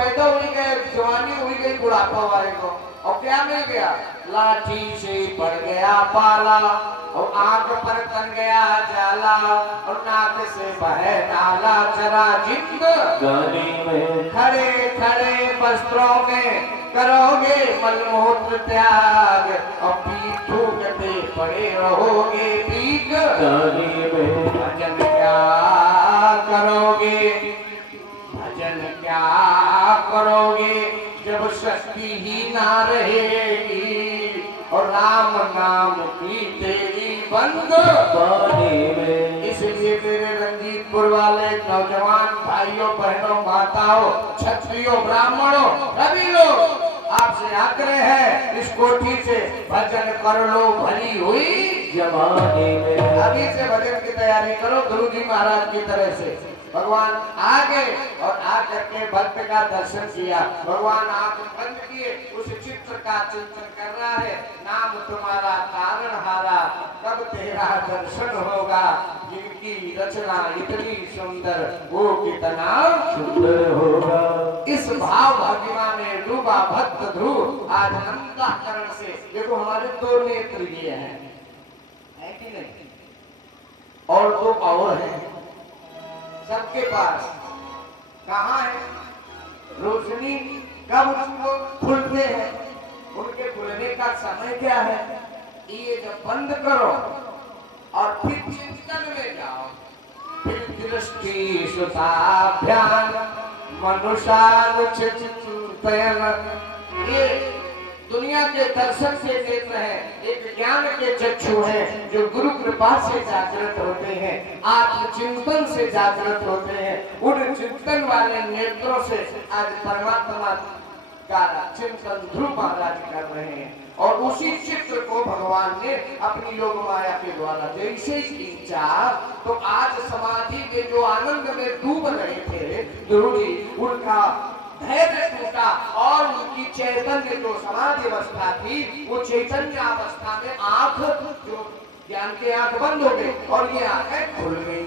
पैदा हुई गए, जवानी हुई गई बुढ़ापा वाले को, और क्या मिल गया? लाठी से पड़ गया पाला, और आंख पर तन गया जाला, और नाक से बहे नाला, चरा जिंदगानी में खड़े खड़े वस्त्रों में करोगे मलमूत्र त्याग, और पीठ थूकते पड़े रहोगे भीख गानी में। भजन क्या करोगे, भजन क्या करोगे, जब शक्ति ही ना रहेगी, और राम नाम की तेरी बंद बानी में। इसलिए मेरे रंजीतपुर वाले नौजवान भाइयों बहनों माताओं क्षत्रियों ब्राह्मणों सभी लोग आपसे आग्रह है, इस कोठी से भजन कर लो भली हुई जवानी में। अभी से भजन की तैयारी करो गुरु जी महाराज की तरह से। भगवान आगे और आकर के भक्त का दर्शन किया, भगवान आंख बंद किए, उस चित्र का चिंतन कर रहा है, नाम तुम्हारा कारण हारा, कब तेरा दर्शन होगा, जिनकी रचना इतनी सुंदर वो कितना सुंदर होगा। इस भाव भगवान में डूबा भक्त ध्रुव आज अंतःकरण से। देखो हमारे दो नेत्र ये हैं, है कि नहीं? और दो और हैं सबके पास, कहाँ है? रोशनी कब उसको खुलते हैं, उनके खुलने का समय क्या है? ये जब बंद करो और फिर चिंतन में जाओ, फिर दृष्टि सुताभ्यान मनुष्यानुचिंतन, ये दुनिया के दर्शन से नेत्र है, एक ज्ञान के चक्षु हैं जो गुरु कृपा से जागृत होते हैं, आत्मचिंतन से जागृत होते हैं। उन चिंतन वाले नेत्रों से आज परमात्मा का चिंतन ध्रुव महाराज कर रहे हैं, और उसी चित्र को भगवान ने अपनी योग माया के द्वारा जैसे खींचा, तो आज समाधि के जो आनंद में डूब रहे थे ध्रुव जी, उनका धैर्य टूटा, और उनकी चैतन्य जो समाधि अवस्था थी, वो चैतन्य अवस्था में आंख जो ज्ञान के आंख बंद हो गई, और ये आंखें खुल गई,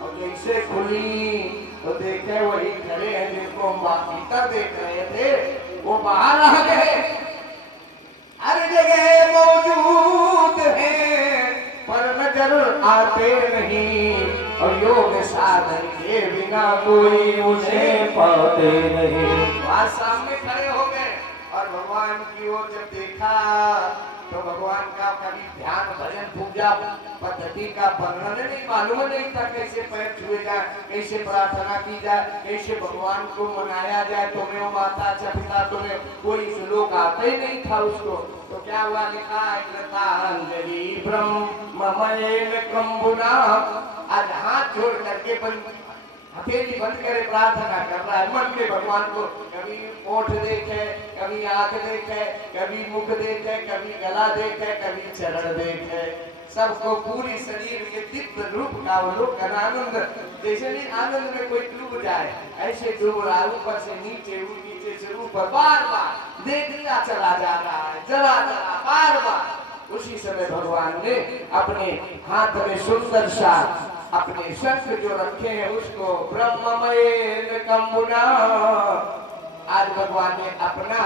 और जैसे खुली तो देखे वही खड़े हैं जिनको भीतर देख रहे थे वो बाहर आ गए। हर जगह मौजूद है पर नजर आते नहीं, और योग साधन के बिना कोई उसे पाते नहीं। वहां सामने खड़े हो गए और भगवान की ओर जब देखा तो भगवान का कभी ध्यान भजन पूजा पद्धति का वर्णन नहीं मालूम नहीं था, कैसे पैर छुए जाए, कैसे प्रार्थना की जाए, कैसे भगवान को मनाया जाए। तुम्हें माता पिता तुम्हें कोई श्लोक आता ही नहीं था उसको। तो क्या हुआ, लिखा है कृतांजलि ब्रह्ममयेन कंबुना, आज हाथ जोड़ करके हथेली बंद करे प्रार्थना कर रहा है मन में भगवान को। कभी ओठ देखे, कभी आंख देखे, कभी मुख देखे, कभी गला देखे, कभी चरण देखे, सबको पूरी शरीर के दिव्य रूप का अवलोकन आनंद, जैसे नहीं आनंद में कोई डूब जाए ऐसे डूब रहा, ऊपर से नीचे, नीचे से ऊपर, बार बार देखता चला जा रहा है, जला जला बार बार। उसी समय भगवान ने अपने हाथ में सुंदर सा अपने शंख जो रखे हैं उसको ब्रह्ममय कंबुना, आज भगवान ने अपना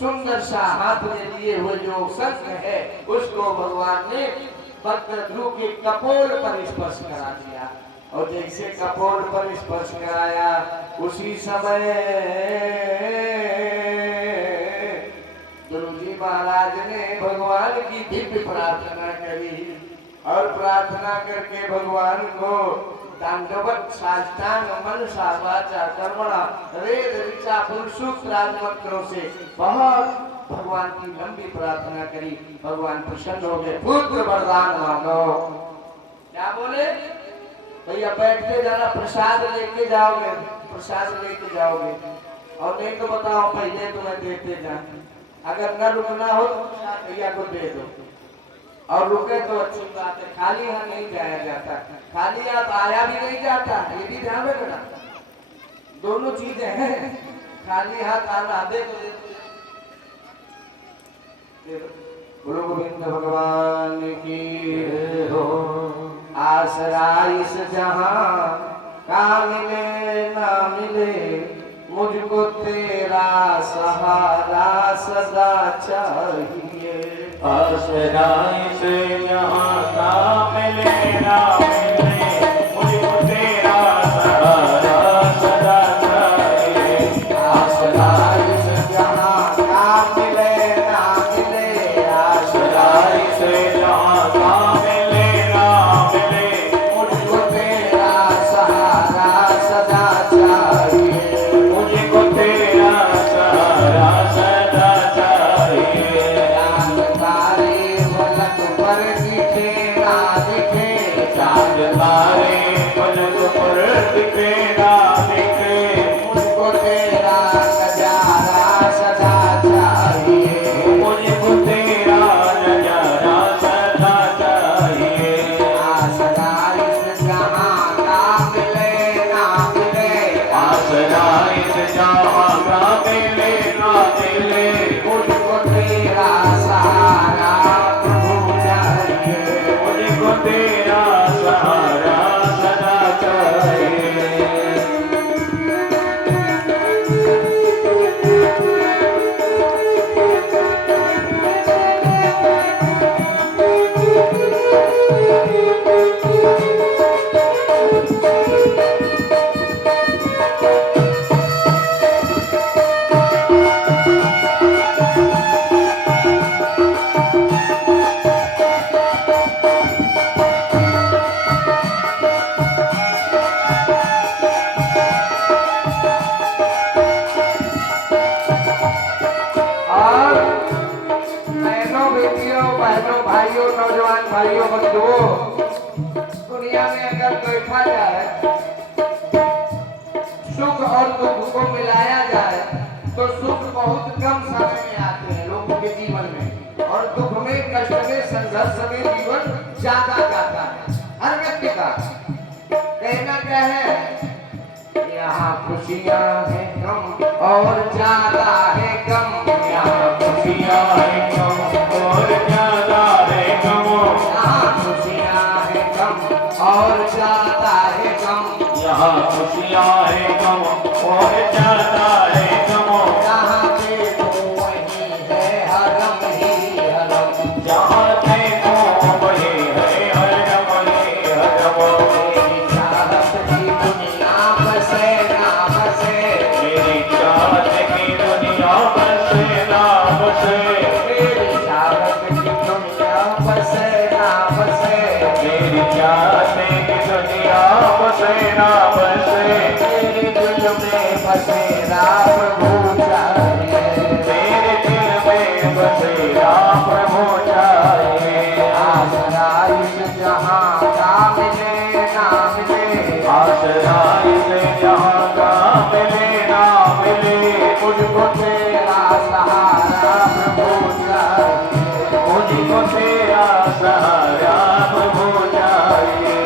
सुंदर सा हाथ में लिए हुए जो शंख है उसको भगवान ने भक्त ध्रुव के कपोल पर स्पर्श करा दिया। और जैसे कपोल पर स्पर्श कराया उसी समय गुरु जी महाराज ने भगवान की दिव्य प्रार्थना करी, और प्रार्थना करके भगवान को दांडवत साष्टांग मनसा वाचा कर्मणा वेद ऋचा पुरुषोत्तरात्मत्रों से बहुत भगवान की लंबी प्रार्थना करी। भगवान प्रसन्न हो गए, पुत्र वरदान मांगो। क्या बोले, भैया बैठते जाना, प्रसाद लेके जाओगे, प्रसाद लेके जाओगे, और नहीं तो बताओ पहले तुम्हें देते जा, अगर न रुकना हो तो प्रसाद भैया को दे दो, और रुके तो अच्छी बात है, खाली हाथ नहीं जाया जाता, खाली हाथ आया भी नहीं जाता, ये भी ध्यान रखना। दोनों चीजें हैं, खाली हाथ आना दे तो गुरु गोविंद भगवान की हो। आसरा इस जहां का मिले ना मिले, मुझको तेरा सहारा सदा चाहिए। आसरा से जहाँ का मिले ना मिले, मुझको तेरा सहारा सदा चाहिए। आसरा से जहाँ का मिले ना मिले, आसरा से जहाँ का मिले ना मिले, मुझको तेरा सहारा सदा चाहिए। मुझको तेरा सहारा सदा चाहिए। चाँद तारे पलक पर दिखे ना दिखे, चाँद तारे पलक पर दिखे ना दिखे, मुझको तेरा नजारा सदा चाहिए। मुझको तेरा नजारा सदा चाहिए। आसरा इस जहाँ का मिले ना मिले, आसरा इस जहाँ का मिले ना मिले, मुझको तेरा सहारा प्रभु चाहिए। मुझको तेरा सहारा सदा चाहिए। और बहनों बेटियों बहनों भाइयों नौजवान भाइयों बंधुओं, दुनिया में अगर देखा जाए सुख और दुख को मिलाया जाए तो सुख बहुत कम समय में आते हैं लोगों के जीवन में, और दुख में कष्ट में संघर्ष में जीवन ज्यादा जाता है हर व्यक्ति का। कहना क्या है, यहाँ खुशियाँ हैं कम और ज्यादा है कम, यहाँ खुशियाँ हैं कम और ज्यादा है कम, यहाँ खुशियाँ हैं कम और ज्यादा है कम, यहाँ खुशियाँ हैं कम और ज्यादा है कम, जहाँ देखो वही है हरम ही हरम, जहाँ देखो वही है हरदम ही हरदम। मेरी चाहत की दुनिया बसे ना बसे, मेरी चाहत की दुनिया बसे ना बसे, मेरी चाहत की दुनिया बसे ना बसे, मेरी चाहत की दुनिया बसे ना बसे, मेरे दिल में बसेरा प्रभु चाहिए। मेरे दिल में बसेरा प्रभु चाहिए। आसरा इस जहाँ का मिले ना मिले, आसरा इसे जहाँ का मिले ना मिले, मुझको तेरा सहारा प्रभु चाहिए। मुझको तेरा सहारा प्रभु चाहिए।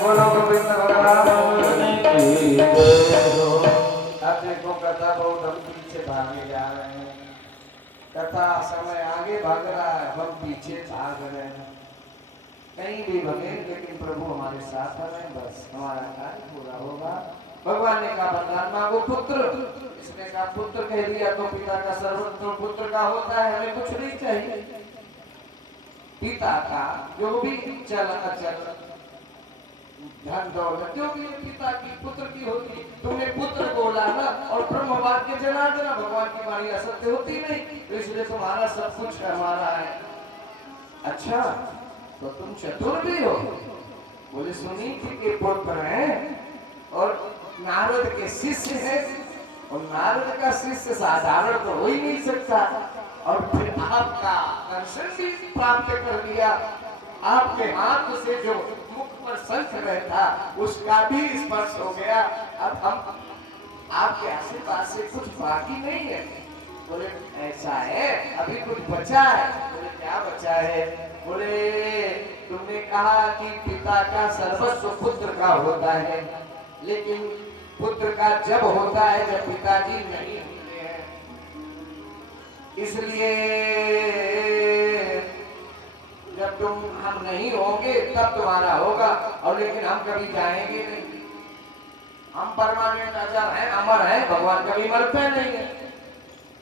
बोलो गोविंद भगवान की जय हो। अब देखो कथा बहुत हम पीछे भागे जा रहे हैं, कथा समय आगे भाग रहा है, हम पीछे भाग रहे हैं। कहीं भी भगे लेकिन प्रभु हमारे साथ है, बस हमारा कार्य पूरा होगा। भगवान ने कहा वरदान मांगो पुत्र, इसने कहा पुत्र कह दिया तो पिता का सर्वोत्तम पुत्र का होता है, हमें कुछ नहीं चाहिए। पिता का जो भी चल अचल धन दौलत जो भी पिता की पुत्र की होती, तुमने पुत्र बोला ना, और ब्रह्मवाद के जनार्दन भगवान की वाणी असत्य होती नहीं, तो इसलिए तुम्हारा सब कुछ हमारा है। अच्छा तो तुम चतुर भी हो? बोले सुनीति के पुत्र हैं और नारद के शिष्य हैं, और नारद का शिष्य साधारण तो हो ही नहीं सकता, और फिर आपका दर्शन भी प्राप्त कर लिया। आपके हाथ से जो मुख पर शंख रहता उसका भी स्पर्श हो गया। अब हम आपके आशीर्वाद से कुछ बाकी नहीं है, बोले ऐसा है, अभी कुछ बचा है। बोले क्या बचा है? बोले तुमने कहा कि पिता का सर्वस्व पुत्र का होता है, लेकिन पुत्र का जब होता है जब पिताजी नहीं होते हैं, इसलिए जब हम नहीं होंगे तब तुम्हारा होगा, और लेकिन हम कभी जाएंगे नहीं, हम परमानेंट अजर हैं, अमर हैं, भगवान कभी मरते नहीं है।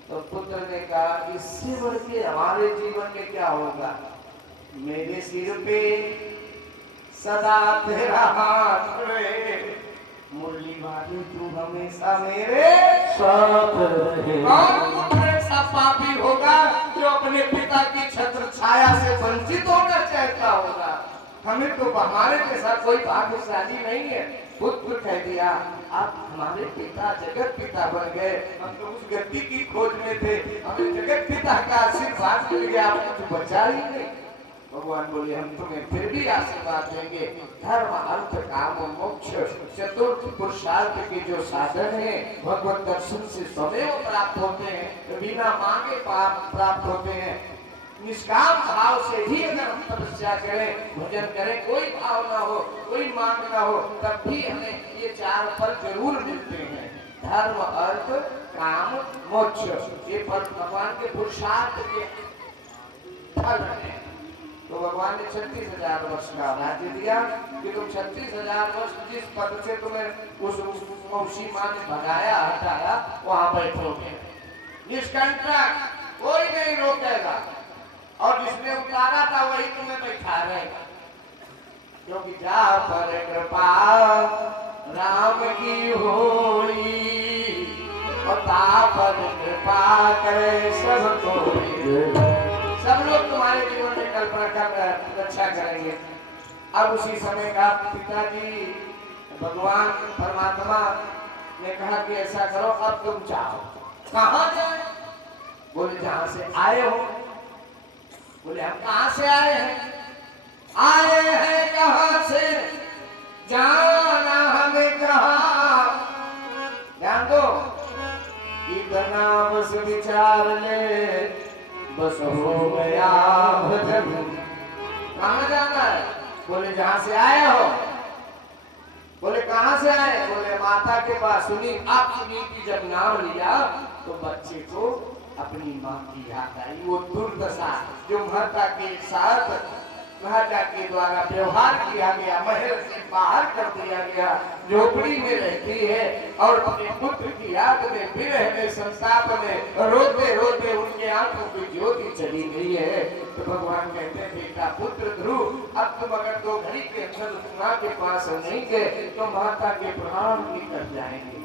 तो पुत्र ने कहा इससे बढ़ के हमारे जीवन में क्या होगा? मेरे सिर पे सदा तेरा हाथ रहे, मुरली वाली तू हमेशा मेरे साथ रहे। कौन पुत्र ऐसा पापी होगा जो अपने पिता की छत्र छाया से वंचित होना चाहता होगा? हमें तो हमारे के साथ कोई भाग्यशाली नहीं है। पुत्र कह दिया आप हमारे पिता जगत पिता बन गए, हम तो उस गति की खोज में थे, हमें जगत पिता का आशीर्वाद मिल गया, आप कुछ बचा ही नहीं। भगवान बोले हम तुम्हें फिर भी आशीर्वाद देंगे। धर्म अर्थ काम और मोक्ष चतुर्थ पुरुषार्थ के जो साधन है भगवत दर्शन से स्वयं प्राप्त होते हैं, बिना मांगे प्राप्त होते हैं। निष्काम भाव से ही अगर हम तपस्या करें, भजन करें, कोई भाव ना हो, कोई मांग ना हो, तब भी हमें ये चार फल जरूर मिलते हैं। धर्म अर्थ काम मोक्ष, ये फल भगवान के पुरुषार्थ के फल हैं। तो भगवान ने 36,000 वर्ष का राज्य दिया कि तुम 36,000 वर्ष जिस पद से तुम्हें उस मौसी माँ ने भगाया हटाया वहां बैठोगे, निष्कंटक, कोई नहीं रोकेगा, और जिसने उतारा था वही तुम्हें बैठा रहेगा, क्योंकि जहाँ पर कृपा राम की होई, और ता पर कृपा करे सब कोई। सब लोग तुम्हारे जीवन में कल्पना कर रक्षा करेंगे। अब उसी समय का पिताजी भगवान परमात्मा ने कहा कि ऐसा करो, अब तुम जाओ। कहाँ जाए? बोले जहां से आए हो। बोले हम कहां से आए हैं? आए हैं कहां से, जाना हमें कहां। ध्यान दो, इतना बस विचार ले, बस हो गया भजन। कहां जाना है? बोले जहां से आए हो। बोले कहां से आए? बोले माता के पास। सुनी आप सुनी कि जब नाम लिया तो बच्चे को अपनी माँ की याद आई। वो दुर्दशा जो माता के साथ राजा के द्वारा व्यवहार किया गया, महल से बाहर कर दिया गया, झोपड़ी में रहती है और अपने पुत्र की याद में, विरह में, संताप में रोते रोते उनके आंखों की ज्योति चली गई है। तो भगवान कहते हैं बेटा पुत्र ध्रुव, अब तुम अगर 2 घड़ी के अंदर माँ के पास नहीं गए तो माता के प्राण निकल जाएंगे।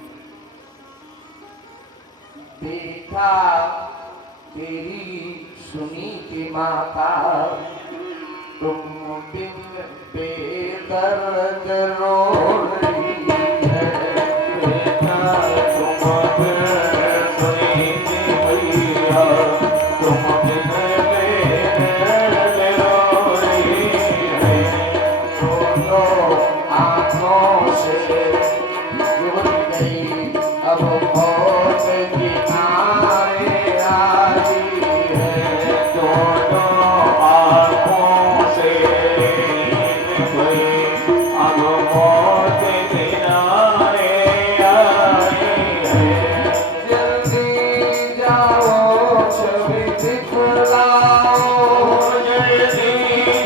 बेटा तेरी सुनी की माता, तुम बिन बेदर्द रो रही है। बेटा तुम बिन सुनी की भैया, तुम बिन बेदर्द रो रही है। दोनों आंखों से जुड़ गई अब मौत किनारे आई है। दोनों आँखों से अब मौत किनारे आई है। जल्दी जाओ छवि दिखलाओ, जल्दी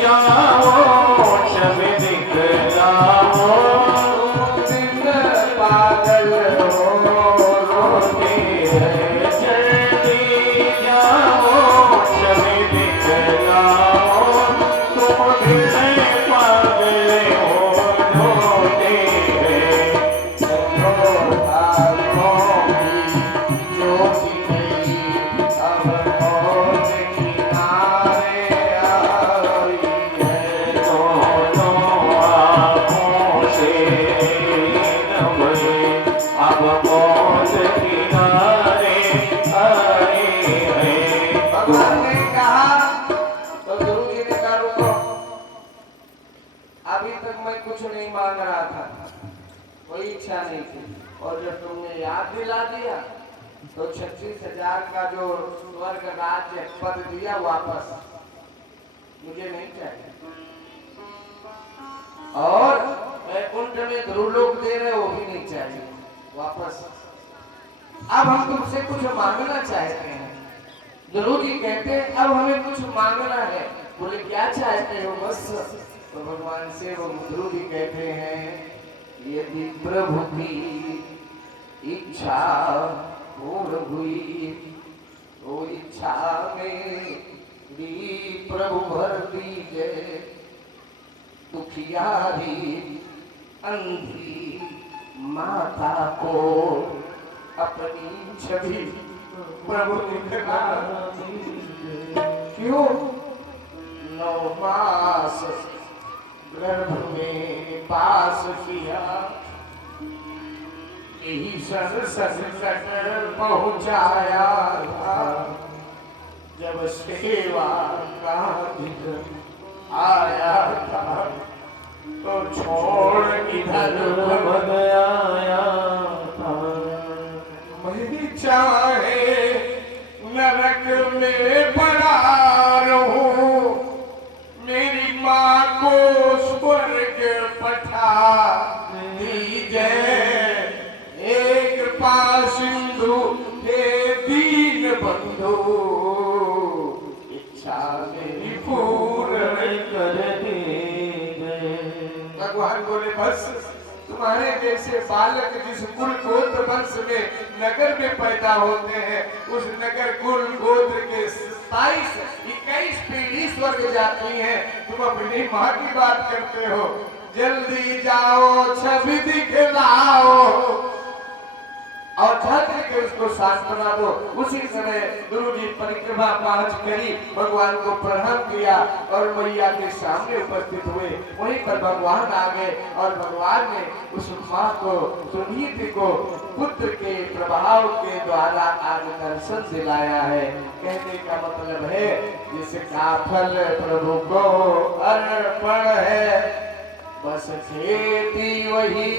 जाओ छवि दिखलाओ। दिन पागल हो रोती है। जल्दी जाओ छवि दिखलाओ। तुम बिन पागल हो रोते हैं। दोनों आँखों से अब मौत किनारे आई है। भगवान ने कहा तो गुरु जी ने कहा रुको, अभी तक मैं कुछ नहीं मांग रहा था, कोई इच्छा नहीं थी, और जब तुमने याद दिला दिया तो 36,000 का जो स्वर्ग राज्य पद दिया वापस मुझे नहीं चाहिए। और वैकुंठ में ध्रुवलोक दे रहे वो भी नहीं चाहिए वापस। अब हम तुमसे कुछ मांगना चाहते हैं। ध्रुव जी कहते हैं अब हमें कुछ मांगना है। बोले क्या चाहते हो? बस। तो भगवान से वो ध्रुव जी कहते हैं यदि प्रभु की इच्छा पूर्ण हुई तो इच्छा में भी प्रभु भर दीजिए। दुखियारी अंधी माता को अपनी छवि प्रभु दिखला दीजिए। क्यों? 9 मास गर्भ में पास किया, यही संकट पहुंचाया था। जब सेवा का दिन आया था तो छोड़ इधर भग आया था। मैं चाहे नरक में पड़ा रहूं, मेरी माँ को स्वर्ग पठा दीजिए। एक सिंधु हे दीन बंधु, इच्छा मेरी पूर्ण कर दीजिए। भगवान बोले बस तुम्हारे जैसे बालक जिस कुल गोत्र वंश में नगर में पैदा होते हैं, उस नगर कुल गोत्र के 21 पीढ़ी स्वर्ग जाती हैं। तुम अपनी माँ की बात करते हो। जल्दी जाओ छवि दिखलाओ और जाकर के उसको सांत्वना दो। उसी समय गुरु जी परिक्रमा 5 करी, भगवान को प्रणाम किया और मैया के सामने उपस्थित हुए। वहीं पर भगवान आ गए और भगवान ने उस माँ को, सुनीति को पुत्र के प्रभाव के द्वारा आज दर्शन दिलाया है। कहने का मतलब है जिसका फल प्रभु को अर्पण है, बस खेती वही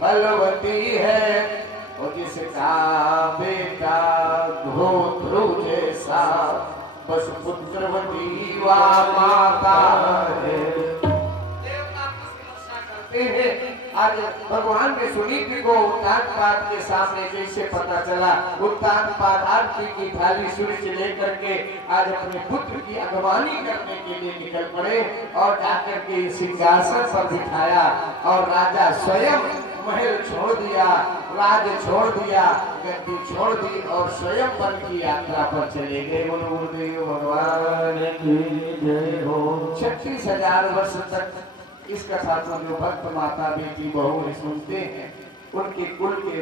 फलवती है। और जिसका बेटा हो ध्रुव जैसा, बस पुत्रवती वा माता है। देवता प्रशंसा करते हैं। आज भगवान ने सुनीति को उत्तानपाद के सामने जैसे पता चला, उत्तानपाद आरती की थाली सूर्य से लेकर के आज अपने पुत्र की अगवानी करने के लिए निकल पड़े और जाकर के सिंहासन पर बिठाया और राजा स्वयं महल छोड़ दिया, राज छोड़ दिया, गद्दी छोड़ दी और स्वयं वन की यात्रा पर चले गए। बोलो गुरुदेव भगवान की जय हो। 36,000 वर्ष तक इस कथा को जो भक्त माता बेटी बहू सुनते हैं, उनके कुल के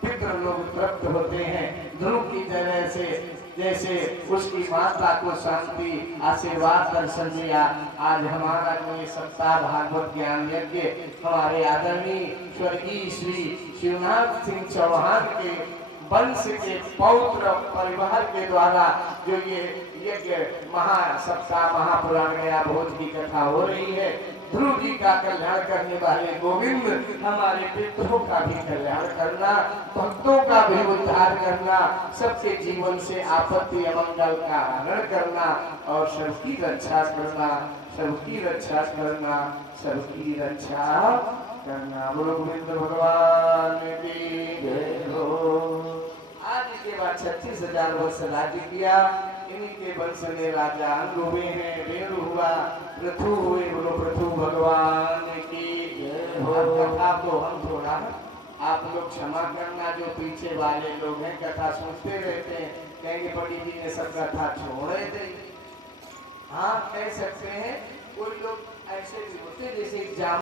पितृ लोग तृप्त होते हैं। ध्रुव की तरह से जैसे उसकी माता को शांति आशीर्वाद दर्शन दिया। आज हमारा कोई सप्ताह भागवत ज्ञान यज्ञ हमारे आदरणीय स्वर्गीय श्री शिवनाथ सिंह चौहान के वंश के पौत्र परिवार के द्वारा जो ये यज्ञ सप्ताह महापुराण गया भोज की कथा हो रही है। ध्रुव जी का कल्याण करने वाले गोविंद हमारे पितरों का भी कल्याण करना, भक्तों का भी उद्धार करना, सबके जीवन से आपत्ति अमंगल का हरण करना और सबकी रक्षा करना, सबकी रक्षा करना, सबकी रक्षा करना। बोलो गोविंद भगवान की जय हो। आज के बाद 36,000 वर्ष राज्य किया। इन्हीं के वंश में राजा अंग हुए हैं, रेणु हुआ, पृथु हुए। बोलो पृथु भगवान की जय हो। कथा को हम थोड़ा आप लोग क्षमा करना, जो पीछे वाले लोग हैं कथा सुनते रहते हैं, कहेंगे पंडित जी ने सब कथा छोड़ दे। हाँ कह सकते हैं। कोई लोग ऐसे भी होते जैसे एग्जाम